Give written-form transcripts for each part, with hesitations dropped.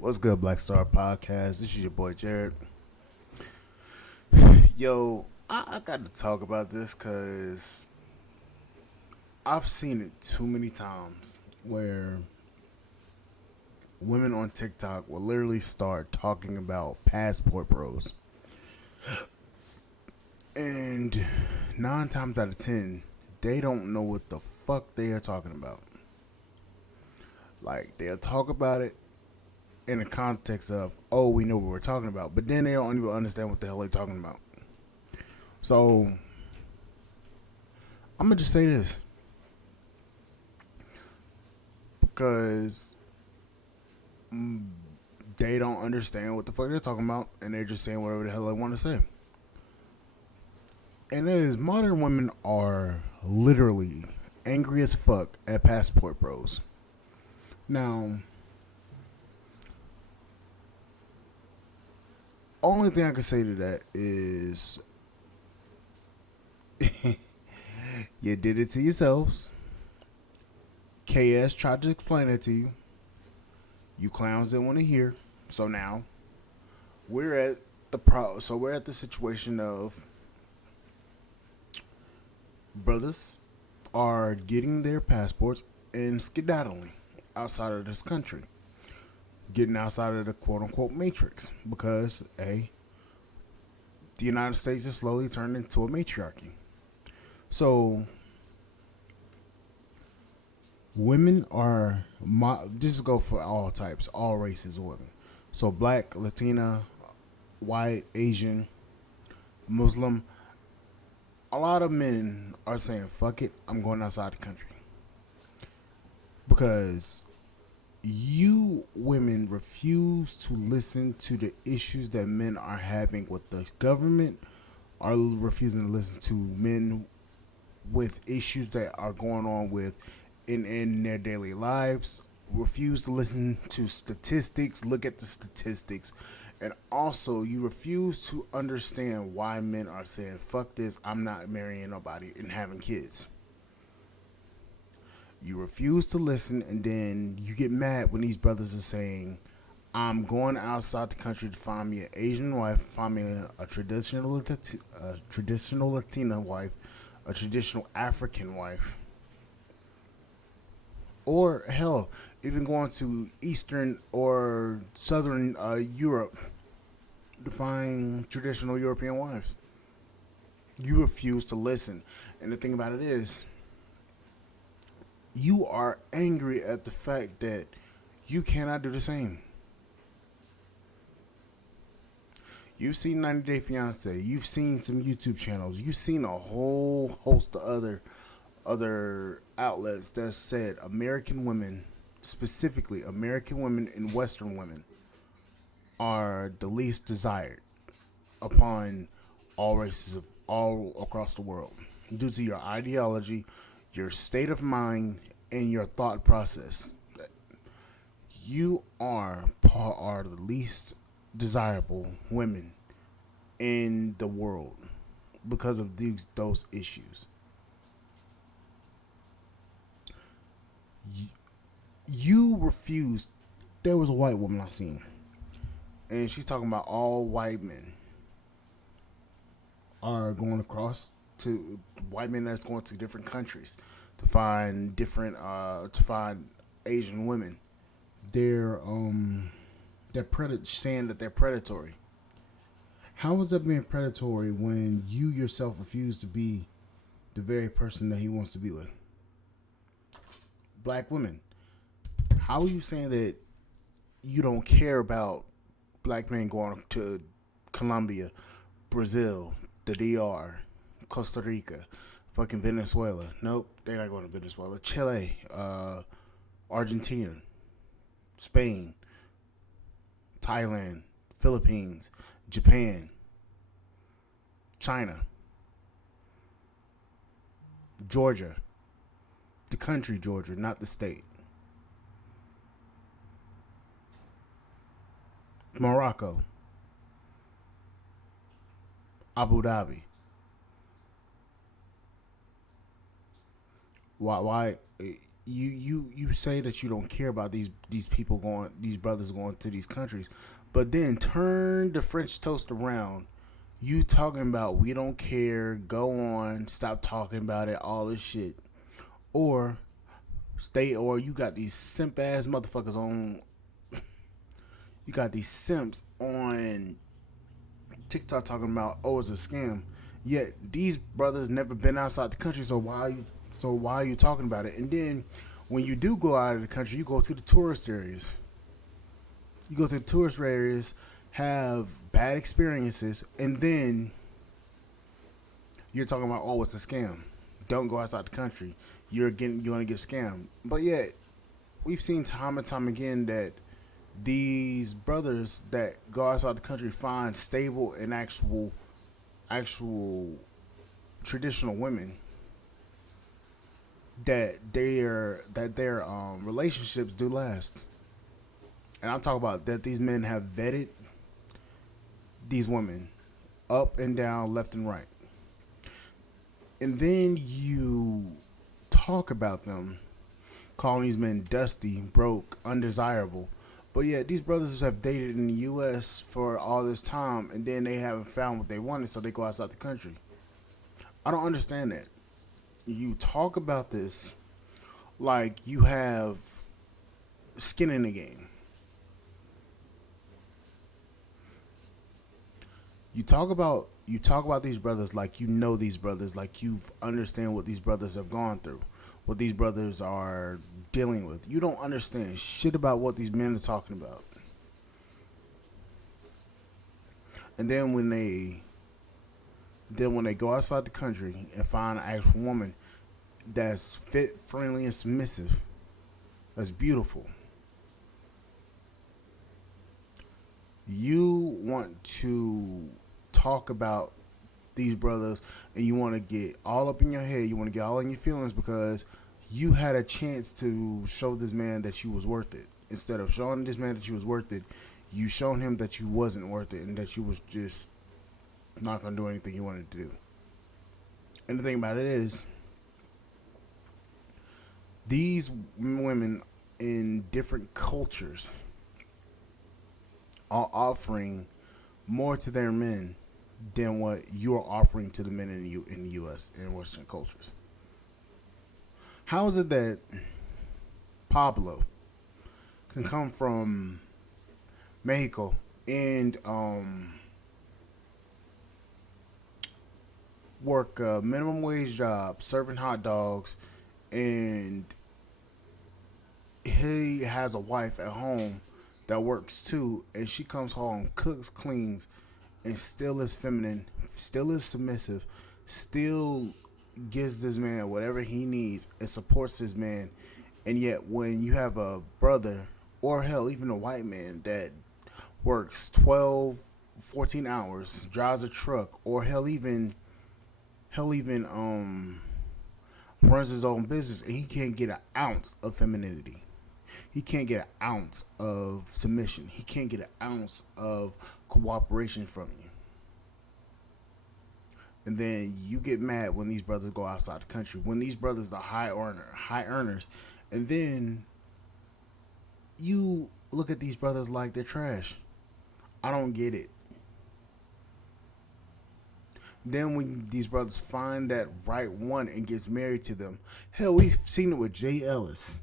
What's good, Black Star Podcast? This is your boy Jared. Yo, I got to talk about this because I've seen it too many times where women on TikTok will literally start talking about passport bros. And 9 times out of 10, they don't know what the fuck they are talking about. Like, they'll talk about it in the context of, oh, we know what we're talking about, but then they don't even understand what the hell they're talking about. So, I'm going to just say this because they don't understand what the fuck they're talking about and they're just saying whatever the hell they want to say. And it is modern women are literally angry as fuck at passport bros. Now, only thing I can say to that is you did it to yourselves. KS tried to explain it to you. You clowns didn't want to hear. So now we're at we're at the situation of brothers are getting their passports and skedaddling outside of this country, getting outside of the quote unquote matrix because the United States is slowly turning into a matriarchy. So women are this go for all types, all races of women. So black, Latina, white, Asian, Muslim. A lot of men are saying, fuck it, I'm going outside the country. Because you women refuse to listen to the issues that men are having with the government, are refusing to listen to men with issues that are going on with in their daily lives, refuse to listen to statistics, look at the statistics, and also you refuse to understand why men are saying, fuck this, I'm not marrying nobody and having kids. You refuse to listen, and then you get mad when these brothers are saying, I'm going outside the country to find me an Asian wife, find me a traditional Latina wife, a traditional African wife, or hell, even going to Eastern or Southern Europe to find traditional European wives. You refuse to listen. And the thing about it is, you are angry at the fact that you cannot do the same. You've seen 90 Day Fiance. You've seen some YouTube channels. You've seen a whole host of other outlets that said American women, specifically American women and Western women, are the least desired upon all races of all across the world due to your ideology, your state of mind, and your thought process. You are the least desirable women in the world because of those issues. You refused. There was a white woman I seen, and she's talking about all white men are going across to white men that's going to different countries to find different to find Asian women. They're saying that they're predatory. How is that being predatory when you yourself refuse to be the very person that he wants to be with? Black women. How are you saying that you don't care about black men going to Colombia, Brazil, the DR, Costa Rica, fucking Venezuela? Nope, they're not going to Venezuela. Chile, Argentina, Spain, Thailand, Philippines, Japan, China, Georgia, the country Georgia, not the state. Morocco, Abu Dhabi. Why you say that you don't care about these people going, these brothers going to these countries, but then turn the French toast around. You talking about we don't care, go on, stop talking about it, all this shit. Or or you got these simp ass motherfuckers on, you got these simps on TikTok talking about, oh, it's a scam. Yet these brothers never been outside the country, so why are you talking about it? And then when you do go out of the country, you go to the tourist areas. You go to the tourist areas, have bad experiences, and then you're talking about, oh, it's a scam. Don't go outside the country. You're gonna get scammed. But yet we've seen time and time again that these brothers that go outside the country find stable and actual traditional women, that their relationships do last. And I'm talking about that these men have vetted these women up and down, left and right. And then you talk about them, calling these men dusty, broke, undesirable. But yet these brothers have dated in the U.S. for all this time, and then they haven't found what they wanted, so they go outside the country. I don't understand that. You talk about this like you have skin in the game. You talk about these brothers like you know these brothers, like you understand what these brothers have gone through, what these brothers are dealing with. You don't understand shit about what these men are talking about. And then when they go outside the country and find an actual woman that's fit, friendly, and submissive, that's beautiful, you want to talk about these brothers, and you want to get all up in your head, you want to get all in your feelings because you had a chance to show this man that you was worth it. Instead of showing this man that you was worth it, you shown him that you wasn't worth it and that you was just not gonna do anything you wanted to do. And the thing about it is, these women in different cultures are offering more to their men than what you are offering to the men in the U.S. and Western cultures. How is it that Pablo can come from Mexico and work a minimum wage job serving hot dogs, and he has a wife at home that works too, and she comes home, cooks, cleans, and still is feminine, still is submissive, still gives this man whatever he needs and supports this man. And yet when you have a brother, or hell, even a white man that works 12, 14 hours, drives a truck, or hell even runs his own business, and he can't get an ounce of femininity. He can't get an ounce of submission. He can't get an ounce of cooperation from you. And then you get mad when these brothers go outside the country, when these brothers are high earners, and then you look at these brothers like they're trash. I don't get it. Then when these brothers find that right one and gets married to them, hell, we've seen it with Jay Ellis.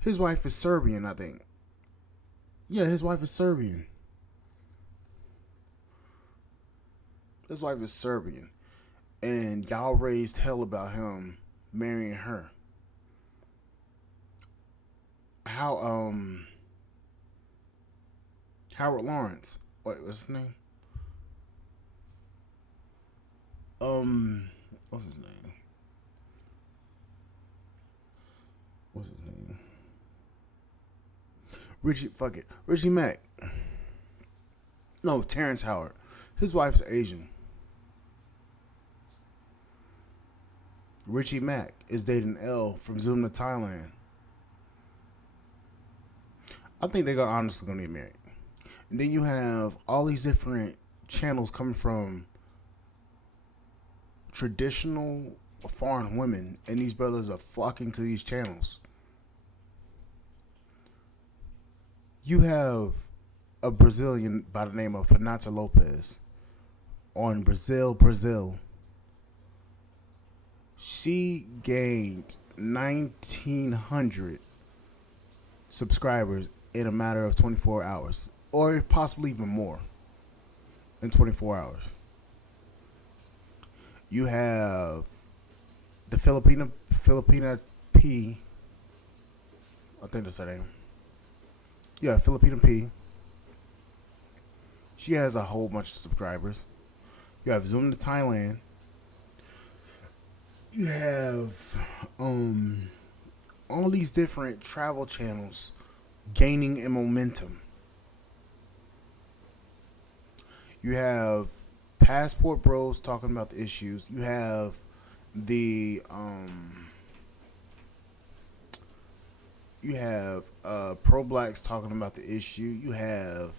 His wife is Serbian, I think. Yeah, his wife is Serbian. His wife is Serbian. And y'all raised hell about him marrying her. How Howard Lawrence. What's his name? What's his name? What's his name? Richie Mack. No, Terrence Howard. His wife's Asian. Richie Mack is dating Elle from Zoom to Thailand. I think they're honestly gonna get married. And then you have all these different channels coming from traditional foreign women, and these brothers are flocking to these channels. You have a Brazilian by the name of Fernanda Lopez on Brazil. She gained 1,900 subscribers in a matter of 24 hours, or possibly even more in 24 hours. You have the Filipina P. I think that's her name. Yeah, Filipina P. She has a whole bunch of subscribers. You have Zoom to Thailand. You have all these different travel channels gaining in momentum. You have Passport Bros talking about the issues. You have the pro blacks talking about the issue. You have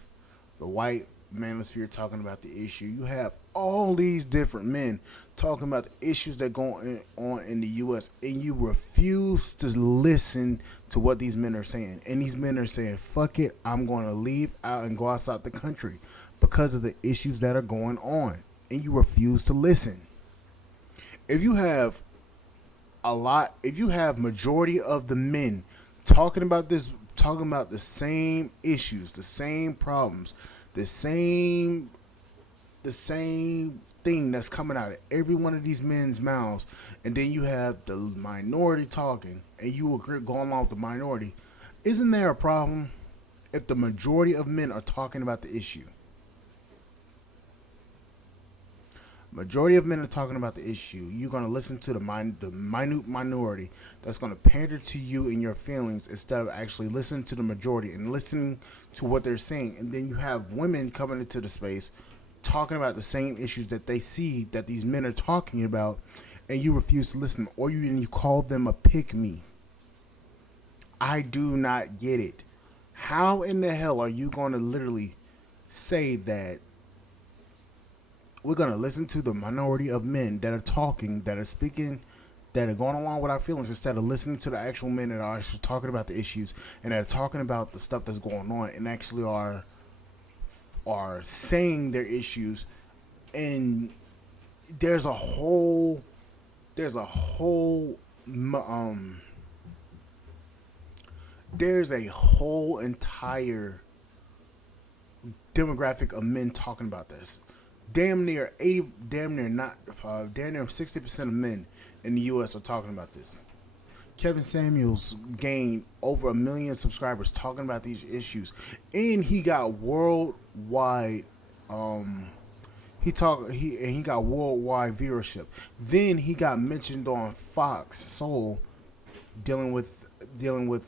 the white manosphere talking about the issue. You have all these different men talking about the issues that go on in the U.S. and you refuse to listen to what these men are saying. And these men are saying, "Fuck it, I'm going to leave out and go outside the country because of the issues that are going on." And you refuse to listen. If you have majority of the men talking about this, talking about the same issues, the same problems, the same thing that's coming out of every one of these men's mouths, and then you have the minority talking, and you agree going along with the minority, isn't there a problem if the majority of men are talking about the issue? Majority of men are talking about the issue. You're going to listen to the minute minority that's going to pander to you and your feelings instead of actually listening to the majority and listening to what they're saying. And then you have women coming into the space talking about the same issues that they see that these men are talking about, and you refuse to listen, or you call them a pick-me. I do not get it. How in the hell are you going to literally say that we're going to listen to the minority of men that are talking, that are speaking, that are going along with our feelings, instead of listening to the actual men that are actually talking about the issues and that are talking about the stuff that's going on and actually are saying their issues? And there's a whole entire demographic of men talking about this. Damn near 60% of men in the U.S. are talking about this. Kevin Samuels gained over 1 million subscribers talking about these issues, and he got worldwide. He got worldwide viewership. Then he got mentioned on Fox Soul, dealing with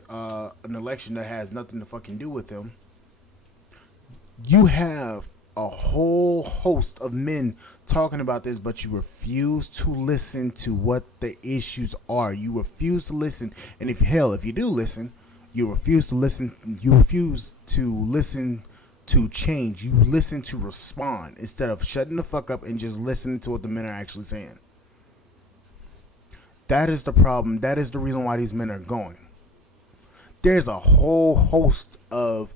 an election that has nothing to fucking do with him. You have a whole host of men talking about this, but you refuse to listen to what the issues are. You refuse to listen, and if you do listen, you refuse to listen. You refuse to listen to change. You listen to respond instead of shutting the fuck up and just listening to what the men are actually saying. That is the problem. That is the reason why these men are going. There's a whole host of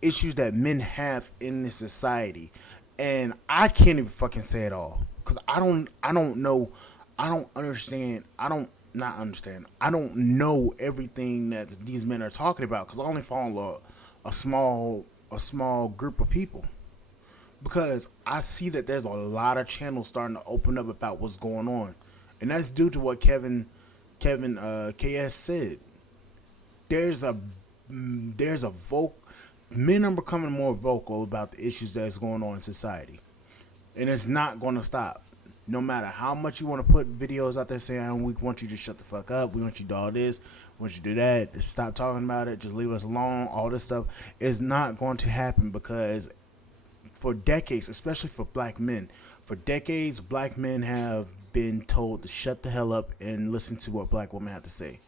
issues that men have in this society, and I can't even fucking say it all because I don't know, I don't understand, I don't know everything that these men are talking about because I only follow a small group of people, because I see that there's a lot of channels starting to open up about what's going on, and that's due to what Kevin KS said. There's a vocal. Men are becoming more vocal about the issues that's going on in society, and it's not going to stop. No matter how much you want to put videos out there saying, "We want you to shut the fuck up. We want you to do all this. We want you to do that. Just stop talking about it. Just leave us alone." All this stuff is not going to happen, because for decades, especially for black men, black men have been told to shut the hell up and listen to what black women have to say.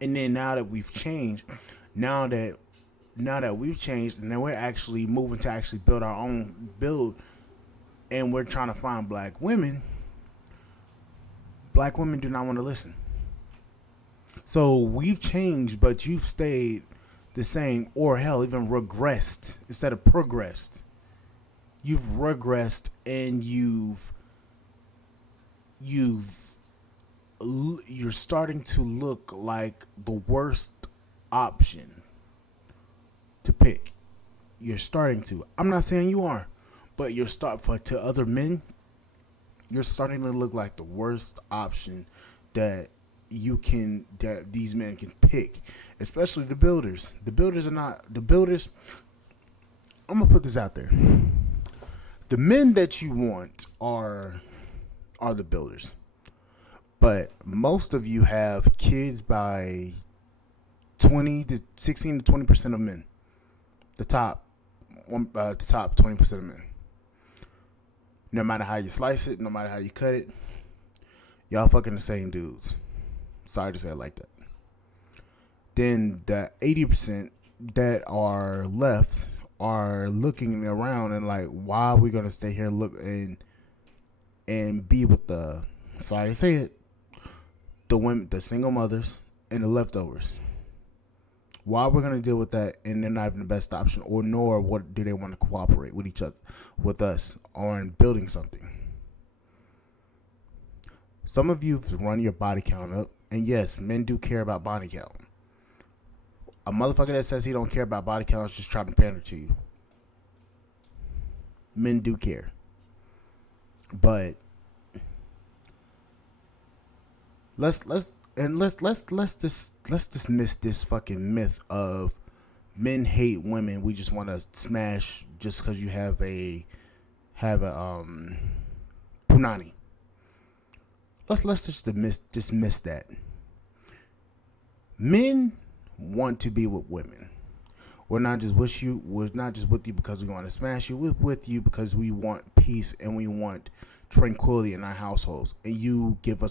And then now that we've changed, now that we've changed, and then we're actually moving to actually build our own build, and we're trying to find black black women do not want to listen. So we've changed, but you've stayed the same, or hell, even regressed instead of progressed. You've regressed, and you're starting to look like the worst option to pick. You're starting to. I'm not saying you are, but to other men, you're starting to look like the worst option that these men can pick, especially the builders. The builders are not the builders. I'm gonna put this out there. The men that you want are the builders, but most of you have kids by 16 to 20% of men. The top 20% of men. No matter how you slice it, no matter how you cut it, y'all fucking the same dudes. Sorry to say it like that. Then the 80% that are left are looking around and like, why are we gonna stay here and look and be with the, sorry to say it, the women, the single mothers, and the leftovers? Why we're gonna deal with that, and they're not even the best option, or nor what do they want to cooperate with each other, with us, on building something? Some of you've run your body count up, and yes, men do care about body count. A motherfucker that says he don't care about body count is just trying to pander to you. Men do care, but let's dismiss this fucking myth of men hate women. We just want to smash just because you have a punani. Let's just dismiss that. Men want to be with women. We're not just with you because we want to smash you. We're with you because we want peace and we want tranquility in our households. And you give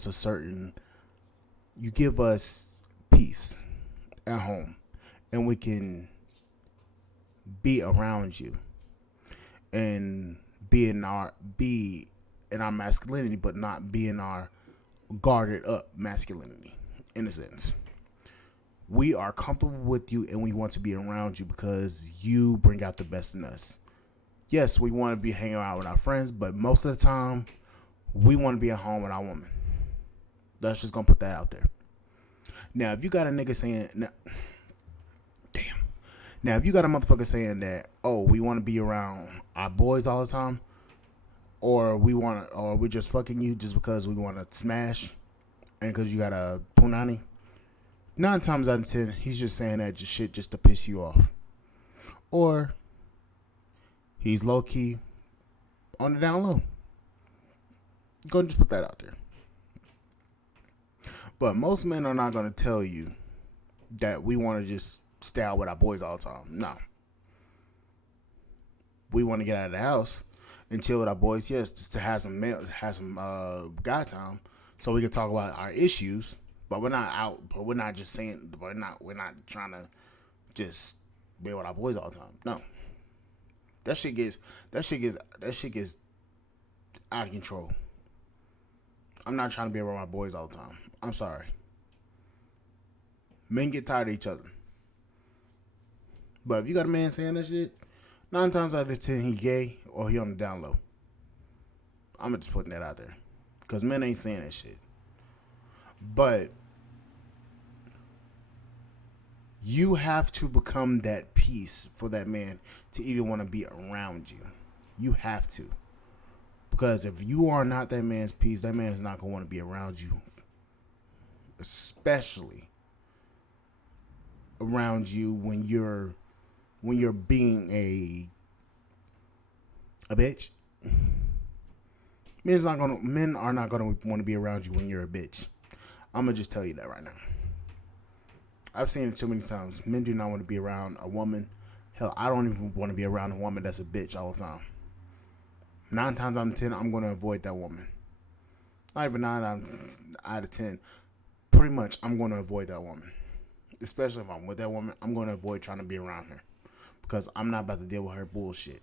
us peace at home, and we can be around you and be in our masculinity, but not be in our guarded up masculinity. In a sense, we are comfortable with you and we want to be around you because you bring out the best in us. Yes, we want to be hanging out with our friends, but most of the time we want to be at home with our woman. Let's just gonna put that out there. Now, if you got a nigga saying, Now, if you got a motherfucker saying that, oh, we want to be around our boys all the time, or we're just fucking you just because we want to smash, and because you got a punani, 9 times out of 10, he's just saying that shit just to piss you off, or he's low key on the down low. Go and just put that out there. But most men are not going to tell you that we want to just stay out with our boys all the time. No. We want to get out of the house and chill with our boys, yes, just to have some guy time so we can talk about our issues. But we're not out, but we're not just saying, we're not trying to just be with our boys all the time. No. That shit gets out of control. I'm not trying to be around my boys all the time. I'm sorry. Men get tired of each other. But if you got a man saying that shit, 9 times out of 10 he gay or he on the down low. I'm just putting that out there. Because men ain't saying that shit. But you have to become that piece for that man to even want to be around you. You have to. Because if you are not that man's piece, that man is not going to want to be around you. Especially around you when you're being a bitch. Men are not gonna want to be around you when you're a bitch. I'm gonna just tell you that right now. I've seen it too many times. Men do not want to be around a woman. Hell, I don't even want to be around a woman that's a bitch all the time. 9 times out of 10, I'm gonna avoid that woman. Not even 9 out of 10. Pretty much, I'm gonna avoid that woman. Especially if I'm with that woman, I'm gonna avoid trying to be around her. Because I'm not about to deal with her bullshit.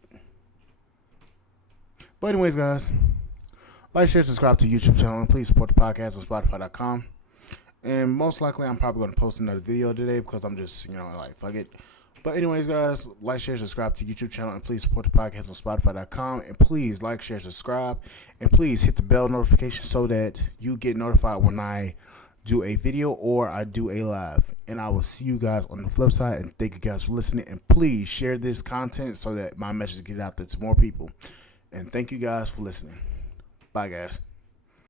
But anyways, guys, Like, share, subscribe to the YouTube channel, and please support the podcast on Spotify.com. And most likely, I'm probably going to post another video today because I'm just, like, fuck it. But anyways, guys, like, share, subscribe to the YouTube channel, and please support the podcast on Spotify.com. And please like, share, subscribe, and please hit the bell notification so that you get notified when I do a video or I do a live. And I will see you guys on the flip side. And thank you guys for listening. And please share this content so that my message get out there to more people. And thank you guys for listening. Bye, guys.